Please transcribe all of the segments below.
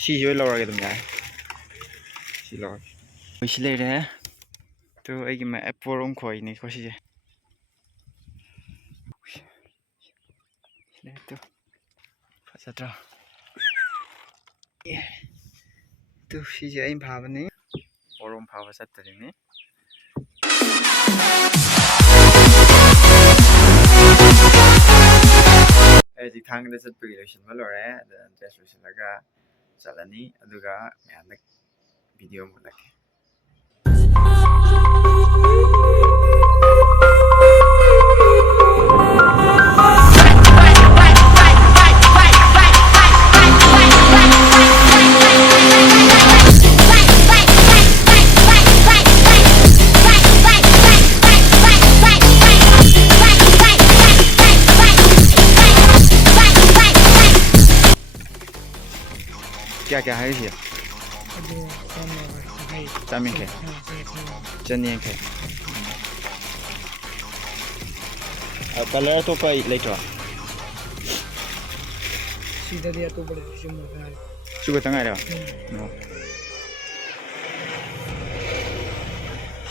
ꯁꯤꯁꯤ ꯑꯣꯏ ꯂꯧꯔꯒꯦ ꯑꯗꯨꯝ ꯌꯥꯏ ꯁꯤ ꯂꯧꯔꯒꯦ ꯑꯩꯈꯣꯏ ꯁꯤ ꯂꯩꯔꯦ ꯇꯨ ꯑꯩꯒꯤ ꯄꯣꯔꯣꯝ ꯈꯣꯏꯅꯤꯀꯣ ꯁꯤꯁꯦ ꯇꯨ ꯐꯖꯗ꯭ꯔꯣ ꯇꯨ ꯁꯤꯁꯦ ꯑꯩꯅ ꯐꯥꯕꯅꯤ ꯄꯣꯔꯣꯝ ꯐꯥꯕ ꯆꯠꯇꯔꯤꯅꯤ ꯑꯩꯗꯤ ꯊꯥꯡꯒꯗ ꯆꯠꯄꯒꯤ ꯂꯣꯏꯁꯤꯟꯕ ꯂꯣꯏꯔꯦ ꯑꯗꯨꯅ ꯗ꯭ꯔꯦꯁ ꯂꯣꯏꯁꯤꯜꯂꯒ ꯆꯠꯂꯅꯤ ꯑꯗꯨꯒ ꯃꯌꯥꯝꯗ ꯚꯤꯗꯤꯑꯣ ꯃꯨꯠꯂꯛꯀꯦ क्या है इसे चामीखे चनियंखे कलर तो कोई लेटो सीधा दिया तो बड़े सुबह तंग आया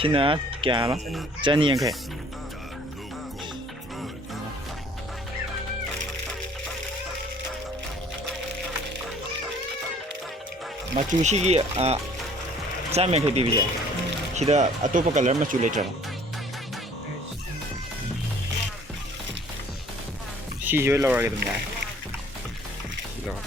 सिना क्या चनियंखे मचुसिगी चामेंखे पीबीजे सिदा अतोपा कलर मचु लेट्रबा सिजो लौरागे अदुम याय सि लौरा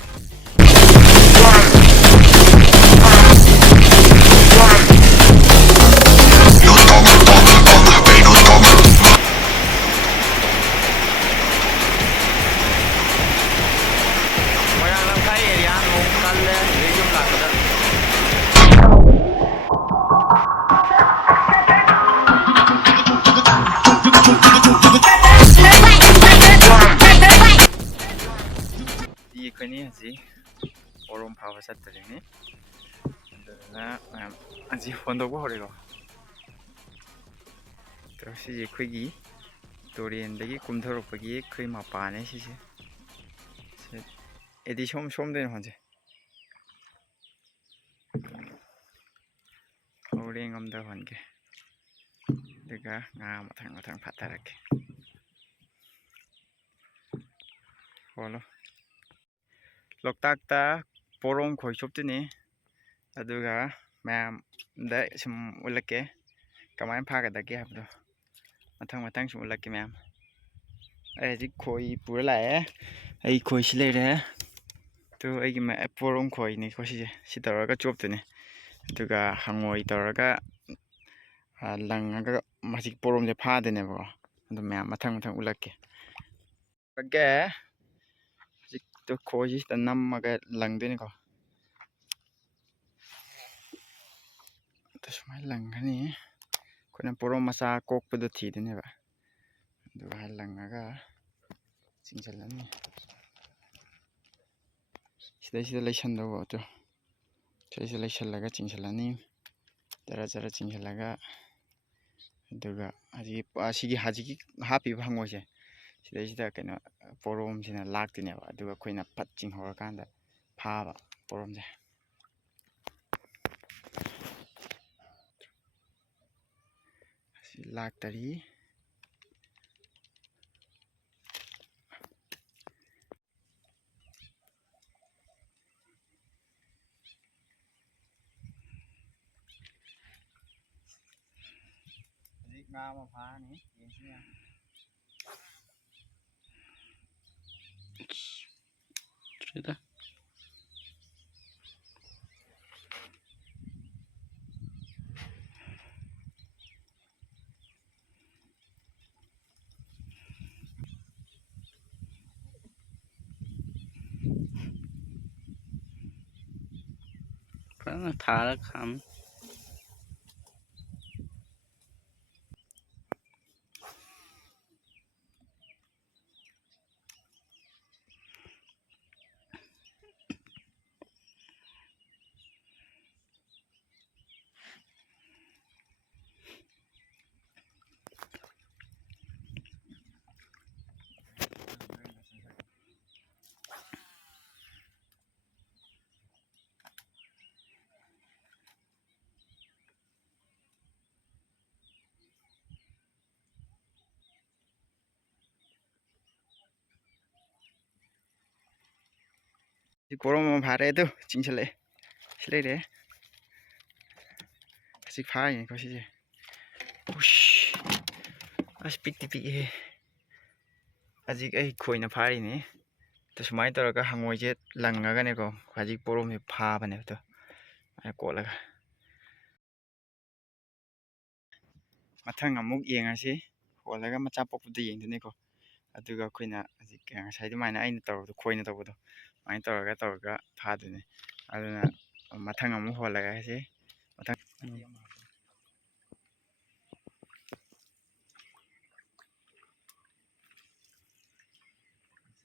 ꯍꯧꯖꯤꯛ ꯄꯣꯔꯣꯝ ꯐꯥꯕ ꯆꯠꯇꯔꯤꯅꯤ ꯑꯗꯨꯅ ꯃꯌꯥꯝ ꯍꯧꯖꯤꯛ ꯍꯣꯟꯗꯣꯛꯄ ꯍꯧꯔꯦꯀꯣ ꯁꯤꯁꯦ ꯑꯩꯈꯣꯏꯒꯤ ꯇꯨꯔꯦꯟꯗꯒꯤ ꯀꯨꯝꯊꯔꯛꯄꯒꯤ ꯑꯩꯈꯣꯏ ꯃꯄꯥꯅꯦ ꯁꯤꯁꯦ ꯑꯦꯗꯤ ꯁꯣꯝꯗꯩꯅ ꯍꯣꯟꯁꯦ ꯍꯧꯔꯦꯡ ꯑꯝꯗ ꯍꯣꯟꯒꯦ ꯑꯗꯨꯒ ꯉꯥ ꯃꯊꯪ ꯃꯊꯪ ꯐꯥꯊꯔꯛꯀꯦ ꯍꯣꯜꯂꯣ ꯂꯣꯛꯇꯥꯛꯇ ꯄꯣꯔꯣꯝ ꯈꯣꯏ ꯆꯣꯞꯇꯣꯏꯅꯤ ꯑꯗꯨꯒ ꯃꯌꯥꯝꯗ ꯁꯨꯝ ꯎꯠꯂꯛꯀꯦ ꯀꯃꯥꯏꯅ ꯐꯥꯒꯗꯒꯦ ꯍꯥꯏꯕꯗꯣ ꯃꯊꯪ ꯃꯊꯪ ꯁꯨꯝ ꯎꯠꯂꯛꯀꯦ ꯃꯌꯥꯝ ꯑꯩ ꯍꯧꯖꯤꯛ ꯈꯣꯏ ꯄꯨꯔ ꯂꯥꯛꯑꯦ ꯑꯩ ꯈꯣꯏꯁꯤ ꯂꯩꯔꯦ ꯇꯨ ꯑꯩꯒꯤ ꯄꯣꯔꯣꯝ ꯈꯣꯏꯅꯤꯀꯣ ꯁꯤꯁꯦ ꯁꯤ ꯇꯧꯔꯒ ꯆꯣꯞꯇꯣꯏꯅꯤ ꯑꯗꯨꯒ ꯍꯪꯉꯣꯏ ꯇꯧꯔꯒ ꯂꯪꯉꯒ ꯍꯧꯖꯤꯛ ꯄꯣꯔꯣꯝꯁꯦ ꯐꯥꯗꯣꯏꯅꯦꯕꯀꯣ ꯑꯗꯨ ꯃꯌꯥꯝ ꯃꯊꯪ ꯃꯊꯪ ꯎꯠꯂꯛꯀꯦ ꯍꯧꯖꯤꯛꯇꯣ ꯈꯣꯏꯁꯤꯗ ꯅꯝꯃꯒ ꯂꯪꯗꯣꯏꯅꯤꯀꯣ ꯁꯨꯃꯥꯏꯅ ꯂꯪꯒꯅꯤ ꯑꯩꯈꯣꯏꯅ ꯄꯣꯔꯣꯝ ꯃꯆꯥ ꯀꯣꯛꯄꯗꯣ ꯊꯤꯗꯣꯏꯅꯦꯕ ꯑꯗꯨꯒ ꯂꯪꯉꯒ ꯆꯤꯡꯁꯤꯜꯂꯅꯤ ꯁꯤꯗꯩꯁꯤꯗ ꯂꯩꯁꯟꯗꯧꯕ ꯑꯗꯣ ꯁꯤꯗꯩꯁꯤꯗ ꯂꯩꯁꯜꯂꯒ ꯆꯤꯡꯁꯤꯜꯂꯅꯤ ꯖꯔ ꯖꯔ ꯆꯤꯡꯁꯤꯜꯂꯒ ꯑꯗꯨꯒ ꯍꯧꯖꯤꯛꯀꯤ ꯍꯥꯞꯄꯤꯕ ꯍꯪꯉꯣꯏꯁꯦ ꯁꯤꯗꯩꯁꯤꯗ ꯀꯩꯅꯣ ꯄꯣꯔꯣꯝꯁꯤꯅ ꯂꯥꯛꯇꯣꯏꯅꯦꯕ ꯑꯗꯨꯒ ꯑꯩꯈꯣꯏꯅ ꯐꯠ ꯆꯤꯡꯍꯧꯔꯀꯥꯟꯗ ꯐꯥꯕ ꯄꯣꯔꯣꯝꯁꯦ ꯑꯁꯤ ꯂꯥꯛꯇꯔꯤ hꯧꯖꯤꯛ ꯉꯥ ꯑꯃ ꯐꯥꯔꯅꯤ ꯌꯦꯡꯁꯤꯅ Cerita. Pernah tarik ham. ꯄꯣꯔꯣꯝ ꯑꯃ ꯐꯥꯔꯦ ꯑꯗꯨ ꯆꯤꯡꯁꯤꯜꯂꯛꯑꯦ ꯁꯤ ꯂꯩꯔꯦ ꯍꯧꯖꯤꯛ ꯐꯥꯔꯤꯅꯤꯀꯣ ꯁꯤꯁꯦ ꯎꯁ ꯑꯁ ꯄꯤꯛꯇꯤ ꯄꯤꯛꯏꯍꯦ ꯍꯧꯖꯤꯛ ꯑꯩ ꯈꯣꯏꯅ ꯐꯥꯔꯤꯅꯤ ꯁꯨꯃꯥꯏꯅ ꯇꯧꯔꯒ ꯍꯪꯉꯣꯏꯁꯦ ꯂꯪꯉꯒꯅꯦꯀꯣ ꯍꯧꯖꯤꯛ ꯄꯣꯔꯣꯝꯁꯦ ꯐꯥꯕꯅꯦꯕ ꯑꯗꯣ ꯀꯣꯠꯂꯒ ꯃꯊꯪ ꯑꯃꯨꯛ ꯌꯦꯡꯉꯁꯤ ꯍꯣꯜꯂꯒ ꯃꯆꯥ ꯄꯣꯛꯄꯗ ꯌꯦꯡꯗꯣꯏꯅꯤꯀꯣ ꯑꯗꯨꯒ ꯑꯩꯈꯣꯏꯅ ꯍꯧꯖꯤꯛ ꯉꯁꯥꯏ ꯑꯗꯨꯃꯥꯏꯅ ꯑꯩꯅ ꯇꯧꯕꯗꯣ ꯈꯣꯏꯅ ꯇꯧꯕꯗꯣ ꯑꯗꯨꯃꯥꯏꯅ ꯇꯧꯔꯒ ꯐꯥꯗꯣꯏꯅꯤ ꯑꯗꯨꯅ ꯃꯊꯪ ꯑꯃꯨꯛ ꯍꯣꯜꯂꯒꯁꯤ ꯃꯊꯪ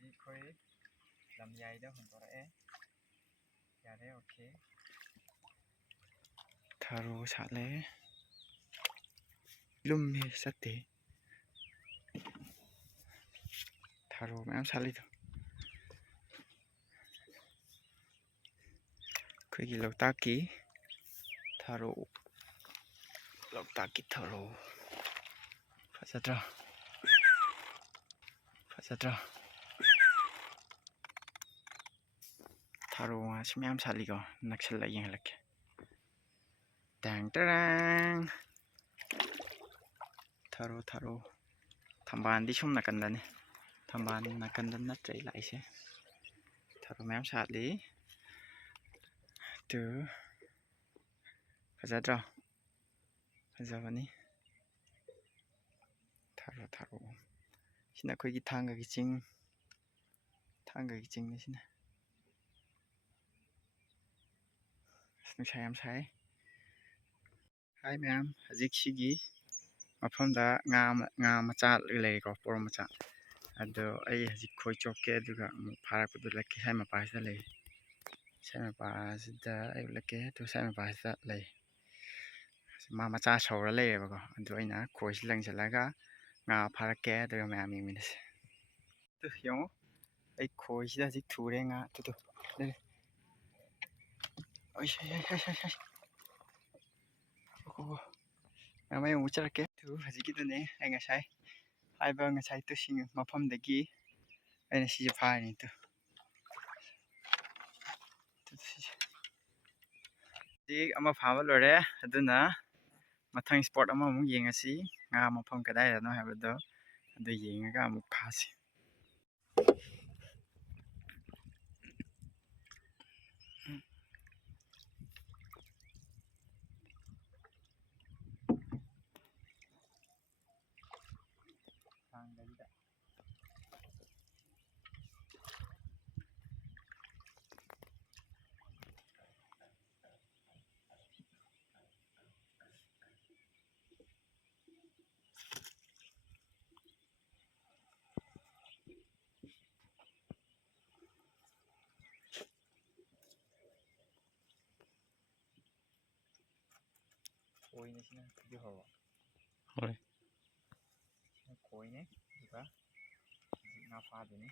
ꯑꯩꯈꯣꯏ ꯂꯝꯌꯥꯏꯗ ꯍꯣꯟꯗꯣꯔꯛꯑꯦ ꯌꯥꯔꯦ ꯑꯣꯀꯦ ꯊꯔꯣ ꯁꯥꯠꯂꯦ ꯂꯨꯝꯃꯦ ꯆꯠꯇꯦ ꯊꯔꯣ ꯃꯌꯥꯝ ꯁꯥꯠꯂꯤꯗꯣ ꯑꯩꯈꯣꯏꯒꯤ ꯂꯣꯛꯇꯥꯛꯀꯤ ꯊꯔꯣ ꯂꯣꯛꯇꯥꯛꯀꯤ ꯊꯔꯣ ꯐꯖꯗ꯭ꯔꯥ ꯐꯖꯗ꯭ꯔꯥ ꯊꯔꯣ ꯉꯥꯁꯤ ꯃꯌꯥꯝ ꯁꯥꯠꯂꯤꯀꯣ ꯅꯛꯁꯜꯂ ꯌꯦꯡꯍꯜꯂꯛꯀꯦ ꯇꯦꯡ ꯇꯔꯥꯡ ꯊꯔꯣ ꯊꯝꯕꯥꯜꯗꯤ ꯁꯣꯝ ꯅꯥꯀꯟꯗꯅꯤ ꯊꯝꯕꯥꯜ ꯅꯥꯀꯟꯗ ꯅꯠꯇ꯭ꯔꯦ ꯑꯩ ꯂꯥꯛꯏꯁꯦ ꯊꯔꯣ ꯃꯌꯥꯝ ꯁꯥꯠꯂꯤ ꯑꯗꯨ ꯐꯖꯗ꯭ꯔꯣ ꯐꯖꯕꯅꯤ ꯊꯔꯣ ꯁꯤꯅ ꯑꯩꯈꯣꯏꯒꯤ ꯊꯥꯡꯒꯒꯤ ꯆꯤꯡꯅꯤ ꯁꯤꯅ ꯅꯨꯡꯁꯥ ꯌꯥꯝ ꯁꯥꯏ ꯍꯥꯏ ꯃꯌꯥꯝ ꯍꯧꯖꯤꯛ ꯁꯤꯒꯤ ꯃꯐꯝꯗ ꯉꯥ ꯃꯆꯥ ꯂꯩꯀꯣ ꯄꯣꯔꯣꯝ ꯃꯆꯥ ꯑꯗꯣ ꯑꯩ ꯍꯧꯖꯤꯛ ꯈꯣꯏ ꯆꯣꯞꯀꯦ ꯑꯗꯨꯒ ꯑꯃꯨꯛ ꯐꯥꯔꯛꯄꯗꯨ ꯎꯠꯂꯛꯀꯦ ꯁꯥꯏ ꯃꯄꯥꯁꯤꯗ ꯂꯩ ꯁꯥꯏ ꯃꯄꯥꯁꯤꯗ ꯑꯩ ꯎꯠꯂꯛꯀꯦ ꯑꯗꯨ ꯁꯥꯏ ꯃꯄꯥꯁꯤꯗ ꯂꯩ ꯃꯥ ꯃꯆꯥ ꯁꯧꯔ ꯂꯩꯌꯦꯕꯀꯣ ꯑꯗꯨ ꯑꯩꯅ ꯈꯣꯏꯁꯤ ꯂꯪꯁꯤꯜꯂꯒ ꯉꯥ ꯐꯥꯔꯛꯀꯦ ꯑꯗꯨꯒ ꯃꯌꯥꯝ ꯌꯦꯡꯃꯤꯟꯅꯁꯦ ꯑꯗꯨ ꯌꯦꯡꯉꯣ ꯑꯩ ꯈꯣꯏꯁꯤꯗ ꯍꯧꯖꯤꯛ ꯊꯨꯔꯦ ꯉꯥ ꯑꯗꯨꯗꯣ ꯃꯌꯥꯝ ꯑꯃꯨꯛ ꯎꯠꯆꯔꯛꯀꯦ ꯑꯗꯨ ꯍꯧꯖꯤꯛꯀꯤꯗꯨꯅꯦ ꯑꯩ ꯉꯁꯥꯏ ꯇꯨꯁꯤꯡ ꯃꯐꯝꯗꯒꯤ ꯑꯩꯅ ꯁꯤꯁꯦ ꯐꯥꯔꯤꯅꯤ ꯍꯧꯖꯤꯛ ꯑꯃ ꯐꯥꯕ ꯂꯣꯏꯔꯦ ꯑꯗꯨꯅ ꯃꯊꯪ ꯏꯁꯄꯣꯠ ꯑꯃꯃꯨꯛ ꯌꯦꯡꯉꯁꯤ ꯉꯥ ꯃꯐꯝ ꯀꯗꯥꯏꯗꯅꯣ ꯍꯥꯏꯕꯗꯣ ꯑꯗꯨ ꯌꯦꯡꯉꯒ ꯑꯃꯨꯛ ꯐꯥꯁꯤ ꯈꯣꯏꯅꯦ ꯁꯤꯅ ꯚꯤꯗꯤꯑꯣ ꯍꯧꯔꯣ ꯍꯣꯏ ꯁꯤꯅ ꯈꯣꯏꯅꯦ ꯑꯗꯨꯒ ꯍꯧꯖꯤꯛ ꯉꯥ ꯐꯥꯗꯣꯏꯅꯤ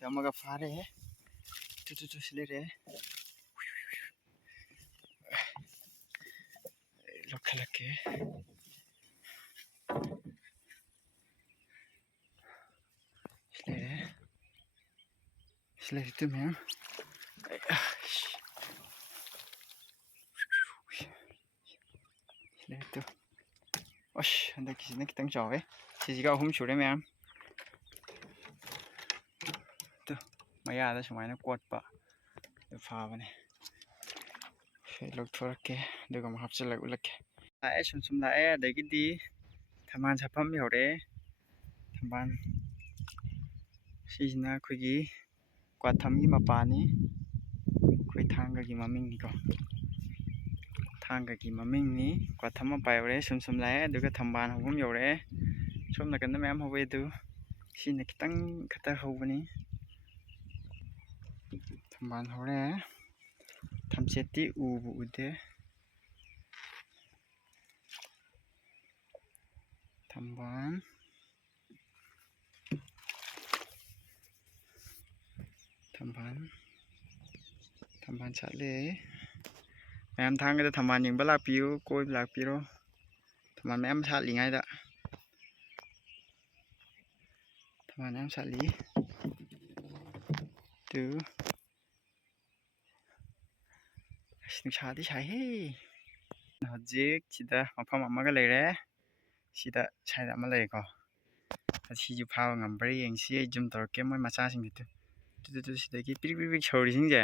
ꯁꯤ ꯑꯃꯒ ꯐꯥꯔꯦ ꯁꯤ ꯂꯩꯔꯦ ꯂꯧꯈꯠꯂꯛꯀꯦ ꯁꯤ ꯂꯩꯔꯦ ꯃꯌꯥꯝ ꯑꯁ ꯍꯟꯗꯛꯀꯤꯁꯤꯅ ꯈꯤꯇꯪ ꯆꯥꯎꯋꯦ ꯁꯤꯁꯤꯒ 3 ꯁꯨꯔꯦ ꯃꯌꯥꯝ ꯃꯌꯥꯗ ꯁꯨꯃꯥꯏꯅ ꯀꯣꯠꯄ ꯑꯗꯨ ꯐꯥꯕꯅꯦ ꯁꯤ ꯂꯧꯊꯣꯔꯛꯀꯦ ꯑꯗꯨꯒ ꯑꯃꯨꯛ ꯍꯥꯞꯆꯤꯜꯂꯒ ꯎꯠꯂꯛꯀꯦ ꯂꯥꯛꯑꯦ ꯁꯨꯝ ꯂꯥꯛꯑꯦ ꯑꯗꯒꯤꯗꯤ ꯊꯝꯕꯥꯜ ꯁꯥꯠꯐꯝ ꯌꯧꯔꯛꯑꯦ ꯊꯝꯕꯥꯜ ꯁꯤꯁꯤꯅ ꯑꯩꯈꯣꯏꯒꯤ ꯀ꯭ꯋꯥꯊꯝꯒꯤ ꯃꯄꯥꯅꯤ ꯑꯩꯈꯣꯏ ꯑꯩꯈꯣꯏ ꯊꯥꯡꯒꯒꯤ ꯃꯃꯤꯡꯅꯤꯀꯣ ꯊꯥꯡꯒꯒꯤ ꯃꯃꯤꯡꯅꯤ ꯀ꯭ꯋꯥꯊꯝ ꯃꯄꯥ ꯌꯧꯔꯛꯑꯦ ꯁꯨꯝ ꯂꯥꯛꯑꯦ ꯑꯗꯨꯒ ꯊꯝꯕꯥꯜ ꯍꯧꯕꯝ ꯌꯧꯔꯛꯑꯦ ꯁꯣꯝ ꯅꯥꯀꯟꯗ ꯃꯌꯥꯝ ꯍꯧꯋꯦ ꯑꯗꯨ ꯁꯤꯅ ꯈꯤꯇꯪ ꯈꯛꯇ ꯍꯧꯕꯅꯤ ꯊꯝꯕꯥꯜ ꯍꯧꯔꯦ ꯊꯝꯆꯦꯠꯇꯤ ꯎꯕꯨ ꯎꯗꯦ ꯊꯝꯕꯥꯜ ꯁꯥꯠꯂꯦ ꯃꯌꯥꯝ ꯊꯥꯡꯒꯗ ꯊꯝꯕꯥꯜ ꯌꯦꯡꯕ ꯂꯥꯛꯄꯤꯌꯨ ꯀꯣꯏꯕ ꯂꯥꯛꯄꯤꯔꯣ ꯊꯝꯕꯥꯜ ꯃꯌꯥꯝ ꯁꯥꯠꯂꯤꯉꯩꯗ ꯊꯝꯕꯥꯜ ꯃꯌꯥꯝ ꯁꯥꯠꯂꯤ ꯑꯗꯨ ꯅꯨꯡꯁꯥꯗꯤ ꯁꯥꯏꯍꯦ ꯍꯧꯖꯤꯛ ꯁꯤꯗ ꯃꯐꯝ ꯑꯃꯒ ꯂꯩꯔꯦ ꯁꯤꯗ ꯁꯥꯏꯗ ꯑꯃ ꯂꯩꯀꯣ ꯁꯤꯁꯨ ꯐꯥꯕ ꯉꯝꯕ꯭ꯔꯥ ꯌꯦꯡꯁꯤ ꯑꯩ ꯖꯨꯝ ꯇꯧꯔꯛꯀꯦ ꯃꯣꯏ ꯃꯆꯥꯁꯤꯡꯗꯨ ꯁꯤꯗꯒꯤ ꯄꯤꯔꯤꯛ ꯄꯤꯔꯤꯛ ꯁꯧꯔꯤꯁꯤꯡꯁꯦ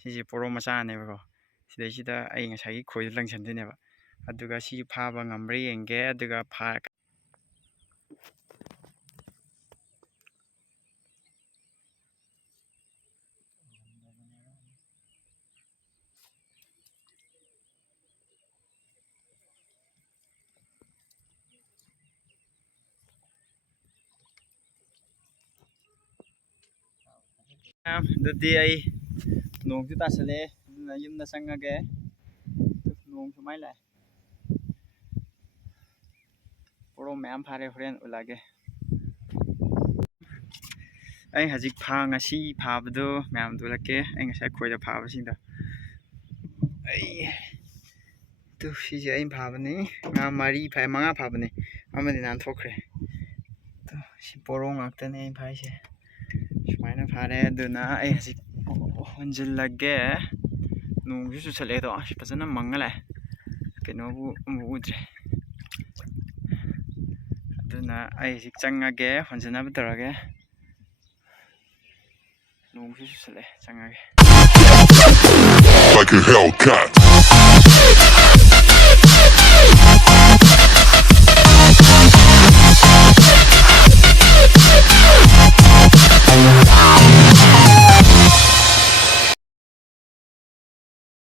ꯁꯤꯁꯦ ꯄꯣꯔꯣꯝ ꯃꯆꯥꯅꯦꯕꯀꯣ ꯁꯤꯗꯩꯁꯤꯗ ꯑꯩ ꯉꯁꯥꯏꯒꯤ ꯈꯣꯏꯗ ꯂꯪꯁꯟꯗꯣꯏꯅꯦꯕ ꯑꯗꯨꯒ ꯁꯤ ꯐꯥꯕ ꯉꯝꯕ꯭ꯔꯥ ꯌꯦꯡꯒꯦ ꯑꯗꯨꯒ ꯑꯗꯨꯗꯤ ꯑꯩ ꯅꯣꯡꯁꯨ ꯇꯥꯁꯜꯂꯛꯑꯦ ꯑꯗꯨꯅ ꯌꯨꯝꯗ ꯆꯪꯉꯒꯦ ꯅꯣꯡ ꯁꯨꯃꯥꯏꯅ ꯂꯥꯛꯑꯦ ꯄꯣꯔꯣꯝ ꯃꯌꯥꯝ ꯐꯥꯔꯦ ꯍꯣꯔꯦꯟ ꯎꯠꯂꯛꯑꯒꯦ ꯑꯩ ꯍꯧꯖꯤꯛ ꯉꯁꯤ ꯐꯥꯕꯗꯣ ꯃꯌꯥꯝꯗꯣ ꯎꯠꯂꯛꯀꯦ ꯑꯩ ꯉꯁꯥꯏ ꯈꯣꯏꯗ ꯐꯥꯕꯁꯤꯡꯗꯣ ꯁꯤꯁꯦ ꯑꯩꯅ ꯐꯥꯕꯅꯤ ꯉꯥ ꯃꯉꯥ ꯐꯥꯕꯅꯤ ꯑꯃꯗꯤ ꯅꯥꯟꯊꯣꯛꯈ꯭ꯔꯦ ꯁꯤ ꯄꯣꯔꯣꯝ ꯉꯥꯛꯇꯅꯦ ꯑꯩꯅ ꯐꯥꯏꯁꯦ ꯁꯨꯃꯥꯏꯅ ꯐꯥꯔꯦ ꯑꯗꯨꯅ ꯑꯩ ꯍꯧꯖꯤꯛ ꯍꯣꯟꯖꯤꯜꯂꯒꯦ ꯅꯣꯡꯁꯨ ꯆꯨꯁꯜꯂꯛꯑꯦ ꯑꯗꯣ ꯐꯖꯅ ꯃꯪꯉ ꯂꯥꯛꯑꯦ ꯀꯩꯅꯣꯕꯨ ꯑꯃꯨꯛ ꯎꯗ꯭ꯔꯦ ꯑꯗꯨꯅ ꯑꯩ ꯍꯧꯖꯤꯛ ꯆꯪꯉꯒꯦ ꯍꯣꯟꯖꯤꯟꯅꯕ ꯇꯧꯔꯒꯦ ꯅꯣꯡꯁꯨ ꯆꯨꯁꯜꯂꯛꯑꯦ ꯆꯪꯉꯒꯦ